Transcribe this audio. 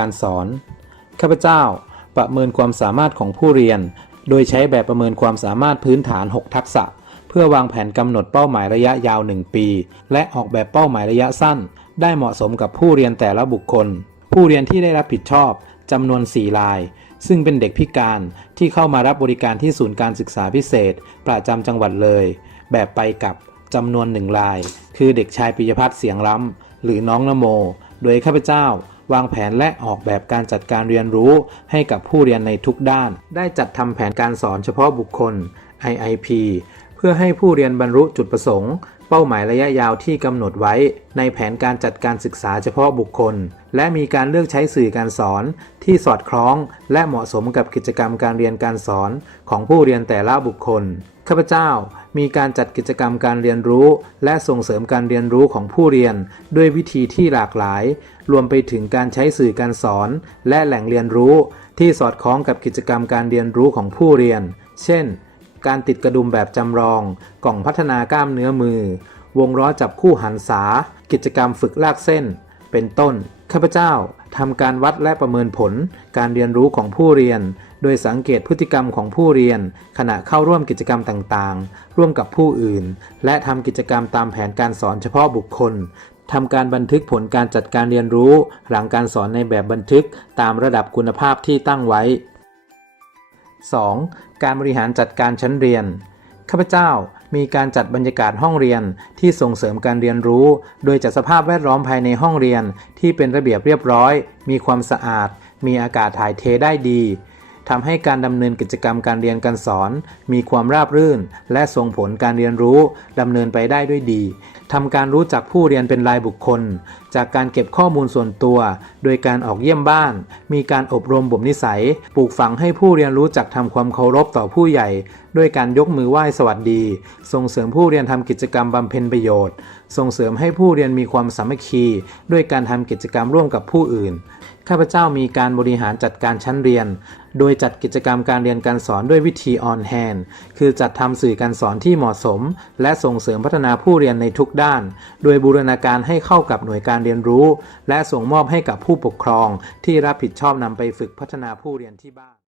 การสอน ข้าพเจ้าประเมินความสามารถของผู้เรียน โดยใช้แบบประเมินความสามารถพื้นฐาน 6 ทักษะ เพื่อวางแผนกำหนดเป้าหมายระยะยาว 1 ปี และออกแบบเป้าหมายระยะสั้น ได้เหมาะสมกับผู้เรียนแต่ละบุคคล ผู้เรียนที่ได้รับผิดชอบจำนวน 4 ราย ซึ่งเป็นเด็กพิการที่เข้ามารับบริการที่ศูนย์การศึกษาพิเศษ ประจำจังหวัดเลย แบบไปกับจำนวนหนึ่งราย คือเด็กชายปิยพัฒน์เสียงล้ำหรือน้องนโม โดยข้าพเจ้า วางแผนและออกแบบการจัดการเรียนรู้ให้กับผู้เรียนในทุกด้าน ได้จัดทำแผนการสอนเฉพาะบุคคล IIP เพื่อให้ผู้เรียนบรรลุจุดประสงค์ เป้าหมายระยะยาวที่กำหนดไว้ ในแผนการจัดการศึกษาเฉพาะบุคคล และมีการเลือกใช้สื่อการสอน ที่สอดคล้อง และเหมาะสมกับกิจกรรมการเรียนการสอนของผู้เรียนแต่ละบุคคลข้าพเจ้ามีการจัดกิจกรรมการเรียนรู้ และส่งเสริมการเรียนรู้ของผู้เรียน ด้วยวิธีที่หลากหลาย รวมไปถึงการใช้สื่อการสอน และแหล่งเรียนรู้ ที่สอดคล้องกับกิจกรรมการเรียนรู้ของผู้เรียน เช่น การติดกระดุมแบบจำลอง กล่องพัฒนากล้ามเนื้อมือ วงล้อจับคู่หันษา กิจกรรมฝึกลากเส้น เป็นต้น ข้าพเจ้าทำการวัดและประเมินผล การเรียนรู้ของผู้เรียน โดยสังเกตพฤติกรรมของผู้เรียน ขณะเข้าร่วมกิจกรรมต่างๆ ร่วมกับผู้อื่น และทำกิจกรรมตามแผนการสอนเฉพาะบุคคลทำการบันทึกผลการจัดการเรียนรู้ หลังการสอนในแบบบันทึกตามระดับคุณภาพที่ตั้งไว้ 2. การบริหารจัดการชั้นเรียน ข้าพเจ้ามีการจัดบรรยากาศห้องเรียนที่ส่งเสริมการเรียนรู้ โดยจัดสภาพแวดล้อมภายในห้องเรียนที่เป็นระเบียบเรียบร้อย มีความสะอาด มีอากาศถ่ายเทได้ดี ทำให้การดำเนินกิจกรรมการเรียนการสอน มีความราบรื่น และส่งผลการเรียนรู้ดำเนินไปได้ด้วยดีทำการรู้จักผู้เรียนเป็นรายบุคคล จากการเก็บข้อมูลส่วนตัว โดยการออกเยี่ยมบ้าน มีการอบรมบ่มนิสัย ปลูกฝังให้ผู้เรียนรู้จักทำความเคารพต่อผู้ใหญ่ ด้วยการยกมือไหว้สวัสดี ส่งเสริมผู้เรียนทำกิจกรรมบำเพ็ญประโยชน์ ส่งเสริมให้ผู้เรียนมีความสามัคคี ด้วยการทำกิจกรรมร่วมกับผู้อื่น ข้าพเจ้ามีการบริหารจัดการชั้นเรียน โดยจัดกิจกรรมการเรียนการสอนด้วยวิธีออนแฮนคือจัดทำสื่อการสอนที่เหมาะสม และส่งเสริมพัฒนาผู้เรียนในทุกด้าน โดยบูรณาการให้เข้ากับหน่วยการเรียนรู้ และส่งมอบให้กับผู้ปกครอง ที่รับผิดชอบนำไปฝึกพัฒนาผู้เรียนที่บ้าน